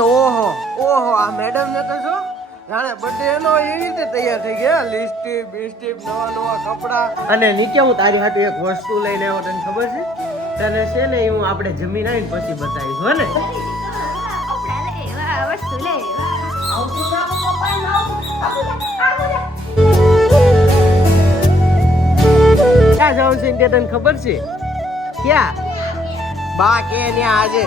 ઓહો ઓહો આ મેડમ ને તો જો જાણે બર્થડે એનો એવી રીતે તૈયાર થઈ ગયા લિપસ્ટિક બિસ્ટિક નવા નવા કપડા અને નીચે હું તારી હાટુ એક વસ્તુ લઈને આવ્યો તને ખબર છે તને છે ને હું આપણે જમીન આવીને પછી બતાવીશ હો ને ક્યાં જવાનું છે તે તને ખબર છે ક્યાં બા કે ન્યા આજે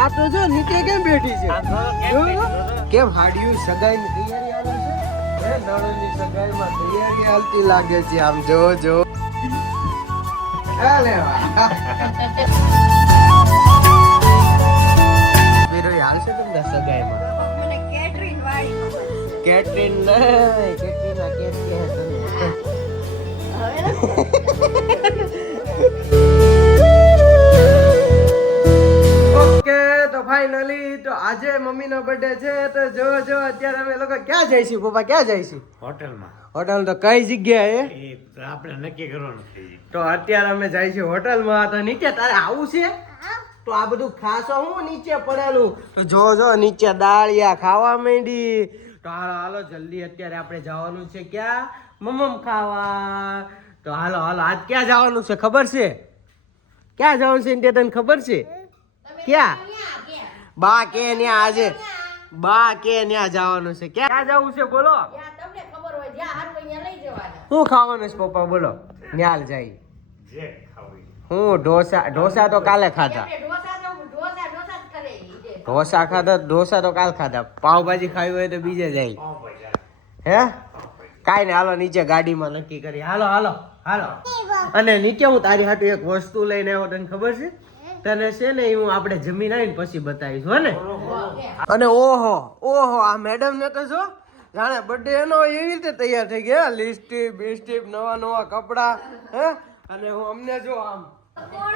આ તો જો નીચે કેમ બેઠી છે કેમ હાડ્યું સગાઈની તૈયારી આવે છે હે નણંદની સગાઈમાં તૈયારી હાલતી લાગે છે આમ જો જો હાલે વાહ બીરો હાલ છે તમને સગાઈમાં મને કેટરીન વાળી કેટરીન નહીં કેટરીના કેટ કે તમને ફાઇનલી તો આજે મમ્મીનો બર્થડે છે તો જો અત્યારે અમે લોકો ક્યાં જઈશું પપ્પા ક્યાં જઈશું હોટલ તો કઈ જગ્યાએ આપણે નક્કી કરવાનું છે તો અત્યારે અમે જઈશું હોટલમાં તો નીચે તારે આવું છે તો આ બધું ખાસો હું નીચે પડેલું તો જો નીચે દાળિયા ખાવા માંડી તો હાલો જલ્દી અત્યારે આપણે જવાનું છે ક્યાં મમમ ખાવા તો હાલો આજ ક્યાં જવાનું છે ખબર છે ક્યાં જવાનું છે તને ખબર છે ક્યાં બા કે ન્યા આજે બા કે ન્યા જવાનું છે ક્યાં જવું છે બોલો તમને ખબર હોય જ્યાં હારું અહીંયા લઈ જવાના હું ખાવાનું છે પપ્પા બોલો ન્યાલ જાય જે ખાવું હું ઢોસા તો કાલે ખાધા ઢોસા ખાધા ઢોસા તો કાલ ખાધા પાવભાજી ખાવી હોય તો બીજે જાય હે કાઈ ને હાલો નીચે ગાડીમાં નક્કી કરી હાલો અને નીચે હું તારી હાટુ એક વસ્તુ લઈને આવ્યો તને ખબર છે તને છે ને હું આપણે જમીન આવીને પછી બતાવીશ હો ને અને ઓહો આ મેડમ ને તો જો જાણે બર્થડે એનો એવી રીતે તૈયાર થઈ ગયા લિપસ્ટિક બિસ્ટિક નવા નવા કપડા હે અને હું અમને જો આમ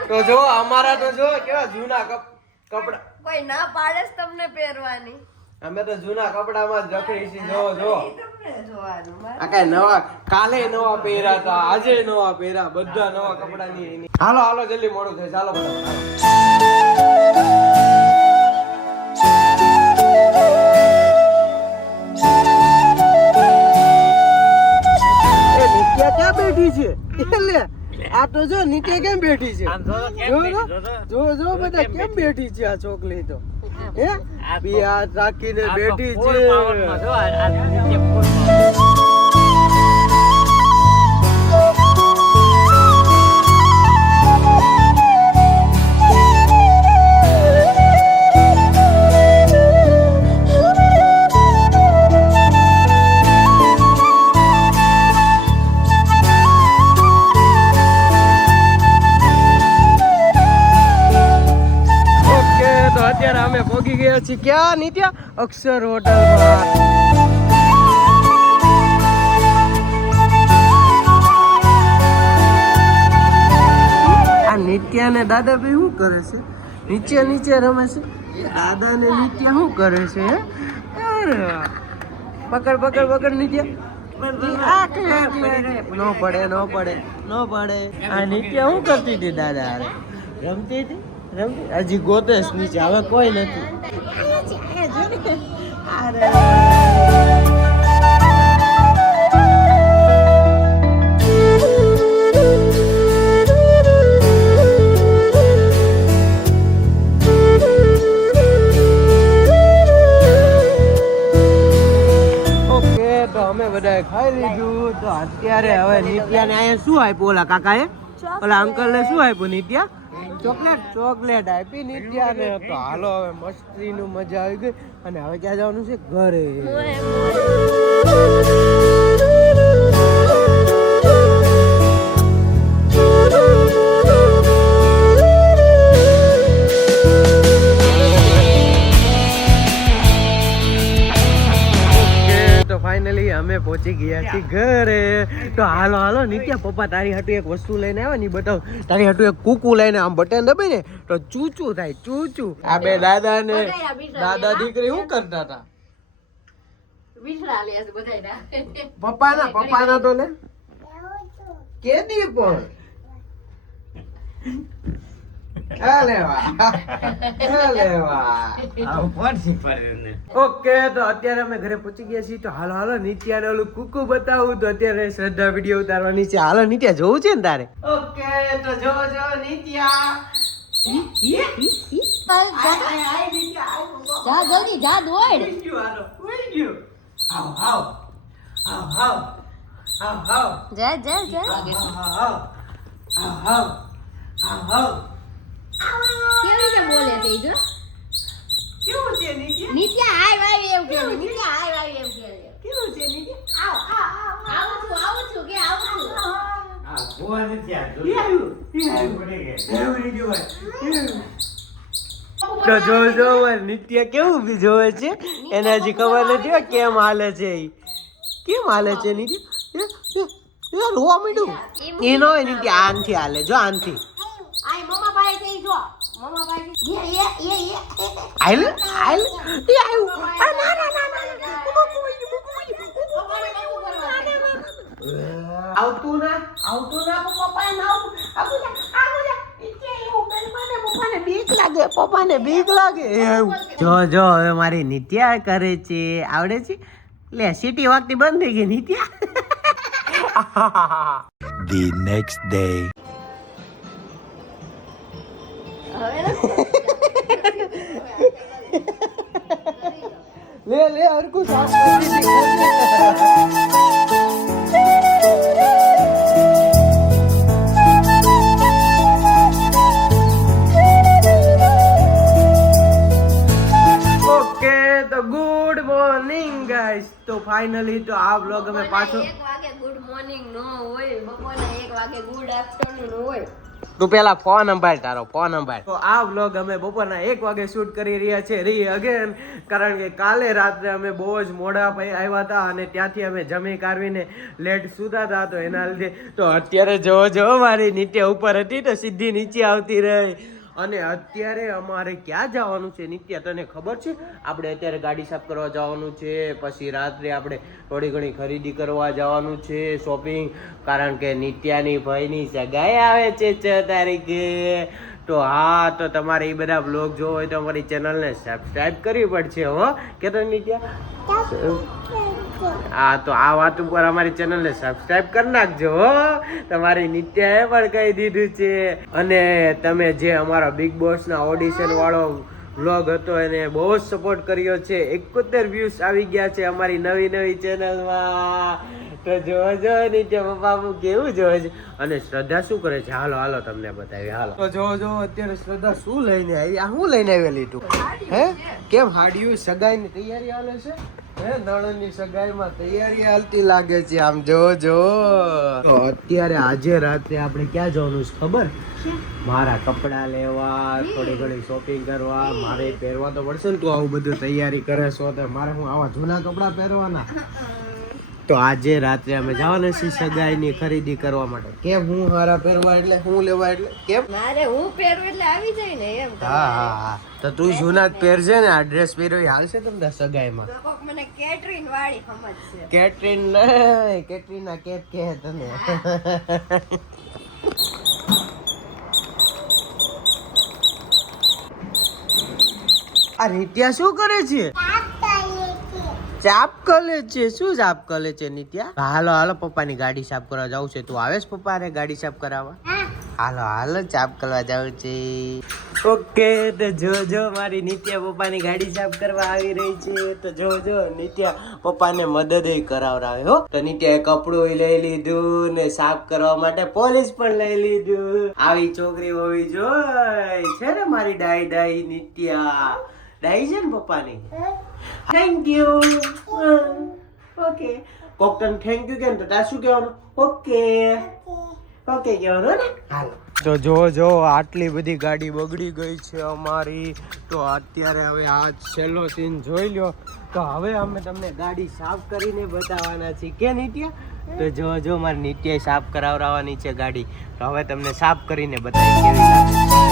તો જો અમારા તો જો કેવા જૂના કપડા કોઈ ના પાડે છે તમને પહેરવાની અમે તો જૂના કપડામાં જ રખડી છીએ જો તમને જોવાનું આ કઈ નવા કાલે નવા પહેર્યા હતા આજે નવા પહેર્યા બધા નવા કપડાની હાલો જલ્દી મોડું થાય ચાલો બધા ક્યાં બેઠી છે એટલે આ તો જો નીચે કેમ બેઠી છે જો બધા કેમ બેઠી છે આ છોકરી તો હે બી હાથ રાખીને બેઠી છે અત્યારે અમે પહોંચી ગયા છીએ ક્યાં નિત્યા અક્ષર હોટલમાં આ નિત્યા ને દાદા ભાઈ શું કરે છે નીચે રમે છે દાદા ને નિત્યા શું કરે છે પકડ નિત્યા નો પડે આ નિત્યા શું કરતી હતી દાદા રમતી હતી હજી ગોતેશ નીચે હવે કોઈ નથી ઓકે તો અમે બધાએ ખાઈ લીધું તો અત્યારે હવે નિત્યાને અહીંયા શું આપ્યું ઓલા કાકાએ ઓલા અંકલને શું આપ્યું નિત્યા ચોકલેટ આપી નિત્યાને તો હાલો હવે મસ્તીનું મજા આવી ગઈ અને હવે ક્યાં જવાનું છે ઘરે ફાઇનલી અમે પહોંચી ગયા છીએ ઘરે તો હાલો નિત્યા પપ્પા તારી હાટુ એક વસ્તુ લઈને આવ્યા ની બતાવ તારી હાટુ એક કુકુ લઈને આમ બટન દબાઈ ને તો ચૂચું થાય ચૂચું આ બે દાદા દીકરી શું કરતા હતા પપ્પાના તો લે કેદી પણ અલે વાહ અલે વાહ. આવું કોણ શીખવાડે એને? ઓકે તો અત્યારે અમે ઘરે પહોંચી ગયા છીએ તો હાલો હાલો નિત્યાને ઓલું કુકુ બતાવું તો અત્યારે શ્રદ્ધા વિડીયો ઉતારવાની છે. હાલો નિત્યા જોવું છે ને તારે? ઓકે તો જો નિત્યા જા જલ્દી જા દોડ જા જા જા કેવી રીતે બોલે છે ઈ જો કેવું છે નિત્યા? નિત્યા હાય વાય એવું કે નિત્યા હાય વાય એવું કે કેવું છે નિત્યા? આવું છું કે આવું છું આ ભુવા નથી આ એ આવ્યું. પડી ગયા. એવું નહીં જોવાય. તો જો નિત્ય કેવું બી જોવે છે એને હજી ખબર નથી હો કેમ હાલે છે ઈ. કેમ હાલે છે નિત્ય? રોવા માંડ્યું એ નો હોય નિત્ય આનથી હાલે જો આનથી આય મમ્મા પાસે થઈ જો મમ્મા પાસે હાલ હાલ એ આવ્યું આ ના ના ના આવતું ના પપ્પા પાસે ના પપ્પાને બીક લાગે જો હવે મારી નિત્યા કરે છે આવડે છે લે સીટી વાગતી બંધ થઈ ગઈ નિત્યા. The next day. લે હરકું સાફ કરી દીધી. ઓકે તો ગુડ મોર્નિંગ ગાઈસ. તો ફાઇનલી તો આ વ્લોગ અમે પાછો 1 વાગે ગુડ મોર્નિંગ નો હોય બપોરના 1 વાગે ગુડ આફ્ટરનૂન હોય. તું પેલા ફોન સંભાળ તારો ફોન સંભાળ. તો આ વ્લોગ અમે બપોરના 1 વાગે શૂટ કરી રહ્યા છે અગેન કારણ કે કાલે રાત્રે અમે બહુ જ મોડા આવ્યા હતા અને ત્યાંથી અમે જમી કારવીને લેટ સૂતા હતા તો એના લીધે તો અત્યારે જો મારી નિત્ય ઉપર હતી તો સીધી નીચે આવતી રહી. અને અત્યારે અમારે ક્યાં જવાનું છે નિત્યા તને ખબર છે? આપણે અત્યારે ગાડી સાફ કરવા જવાનું છે, પછી રાત્રે આપણે થોડી ઘણી ખરીદી કરવા જવાનું છે, શોપિંગ, કારણ કે નિત્યાની ભાઈની સગાઈ આવે છે 6 તારીખે. તો હા તો તમારે એ બધા બ્લોગ જોવો હોય તો અમારી ચેનલને સબસ્ક્રાઈબ કરવી પડશે હો કે તો નિત્યા. હા તો આ વાત ઉપર અમારી ચેનલને સબસ્ક્રાઇબ કરી નાખજો હો. તમારી નિત્યાએ પણ કહી દીધું છે. અને તમે જે અમારા બિગ બોસના ઓડિશન વાળો વ્લોગ હતો એને બહુ જ સપોર્ટ કર્યો છે. 71 વ્યૂઝ આવી ગયા છે અમારી નવી ચેનલમાં. તો જોજો નિત્યા પપ્પા કેવું જોવે છે અને શ્રદ્ધા શું કરે છે. હાલો તમને બતાવી. હાલો તો જો અત્યારે શ્રદ્ધા શું લઈને આવી? આ શું લઈને આવેલી તું? હે કેમ હાડિયું સગાઈની તૈયારી હાલે છે? હે નણંદની સગાઈમાં તૈયારી હાલતી લાગે છે આમ જો. તો અત્યારે આજે રાત્રે આપણે ક્યાં જવાનું છે ખબર? મારા કપડા લેવા, થોડી ઘણી શોપિંગ કરવા, મારે પહેરવા તો પડશે ને. તું આવું બધું તૈયારી કરે છો તો મારે હું આવા જૂના કપડા પહેરવાના? તો આજે રાત્રે અમે જવાના છીએ સગાઈની ખરીદી કરવા માટે. કેમ હું હારા પહેરવા એટલે હું લેવા એટલે કેમ? મારે હું પહેરું એટલે આવી જાય ને એમ. હા તો તું જૂના જ પહેરજે ને. આ ડ્રેસ પહેર્યો હાલશે તમને સગાઈમાં? તો કોક મને કેટરીન વાળી સમજશે. કેટરીન નહીં, કેટરીના કેટ કહે તને. આ નિત્યા શું કરે છે? ચાપ કરે છે. શું ચાપ કરે છે નિત્યા? હાલો પપ્પાની ગાડી સાફ કરવા જવું છે. તું આવેશ પપ્પા રે ગાડી સાફ કરાવવા? હાલો ચાપ કરવા જવું છે. ઓકે તો જો મારી નિત્યા પપ્પાની ગાડી સાફ કરવા આવી રહી છે. તો જો નિત્યા પપ્પાને મદદ કરાવરાવે હો. તો નિત્યાએ કપડું લઈ લીધું ને સાફ કરવા માટે પોલીસ પણ લઈ લીધું. આવી છોકરી હોવી જોઈએ છે ને મારી ડાઈ નિત્યા. ડાઈ છે ને પપ્પાની. Thank you. ઓકે કોક તને થેન્ક યુ કે તો તાર શું કહેવાનું? ઓકે કહેવાનું ને. હાલો તો જો આટલી બધી ગાડી બગડી ગઈ છે અમારી. તો અત્યારે હવે આ છેલ્લો સીન જોઈ લ્યો. તો હવે અમે તમને ગાડી સાફ કરીને બતાવવાના છીએ કે નિત્યા? તો જો મારી નિત્યાએ સાફ કરાવવાની છે ગાડી. તો હવે તમને સાફ કરીને બતાવી કેવી લાગે છે.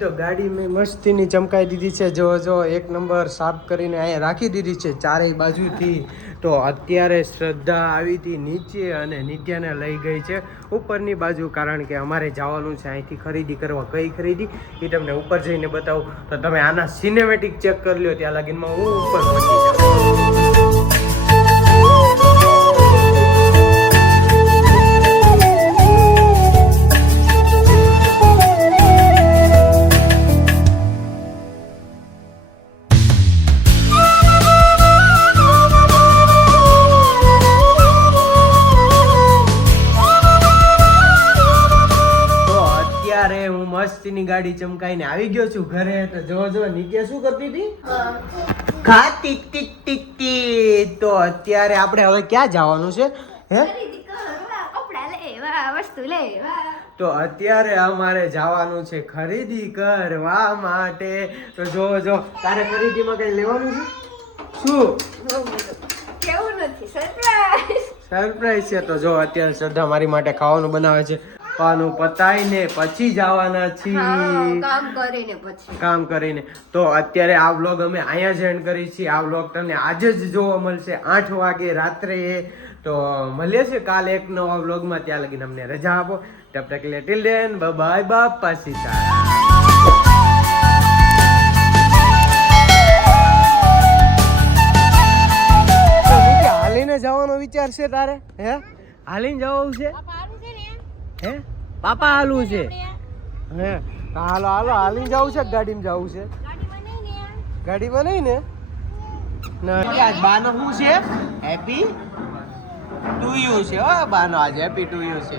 તો ગાડી મેં મસ્તીની ચમકાઈ દીધી છે. જો એક નંબર સાફ કરીને અહીંયા રાખી દીધી છે ચારેય બાજુથી. તો અત્યારે શ્રદ્ધા આવી હતી નીચે અને નિત્યાને લઈ ગઈ છે ઉપરની બાજુ, કારણ કે અમારે જવાનું છે અહીંથી ખરીદી કરવા. કઈ ખરીદી એ તમને ઉપર જઈને બતાવું. તો તમે આના સિનેમેટિક ચેક કરી લો, ત્યાં લગીનમાં હું ઉપર પહોંચી જાઉં. હું મસ્તીની ગાડી ચમકાઈને આવી ગયો છું ઘરે. તો જો નિત્યા શું કરતી હતી? ખાતી ટીક ટીક ટી. તો અત્યારે આપણે હવે ક્યાં જવાનું છે? હે, ખરીદી કરવા, કપડાં લેવા, વસ્તુ લેવા. તો અત્યારે અમારે જવાનું છે ખરીદી કરવા માટે. તો જો તારે ખરીદીમાં કઈ લેવાનું છે? શું કેવું નથી? સરપ્રાઈઝ. સરપ્રાઈઝ છે. તો જો અત્યારે શ્રદ્ધા મારી માટે ખાવાનું બનાવે છે. પાનું પતાઈને પછી જવાના છીએ કામ કરીને. તો અત્યારે આ વ્લોગ અમે અહીંયા જ એન્ડ કરી છીએ. આ વ્લોગ તમને આજે જ જોવા મળશે 8 વાગે રાત્રે. તો મળીએ છીએ કાલે એક નવા વ્લોગમાં. ત્યાં લગીને અમને રજા આપો. તબ તક લે ટિલ ધેન બાય બાપા સીતારામ. હાલીને જવાનો વિચાર છે તારે? હે, હાલીને જવાનું છે? હે, પાપા હાલું છે? હે, હાલો હાલીને જવું છે? ગાડીમાં જવું છે? ગાડીમાં નહીં ને? આજ બાનો શું છે? હેપી ટુ યુ છે. બાનો આજ હેપી ટુ યુ છે.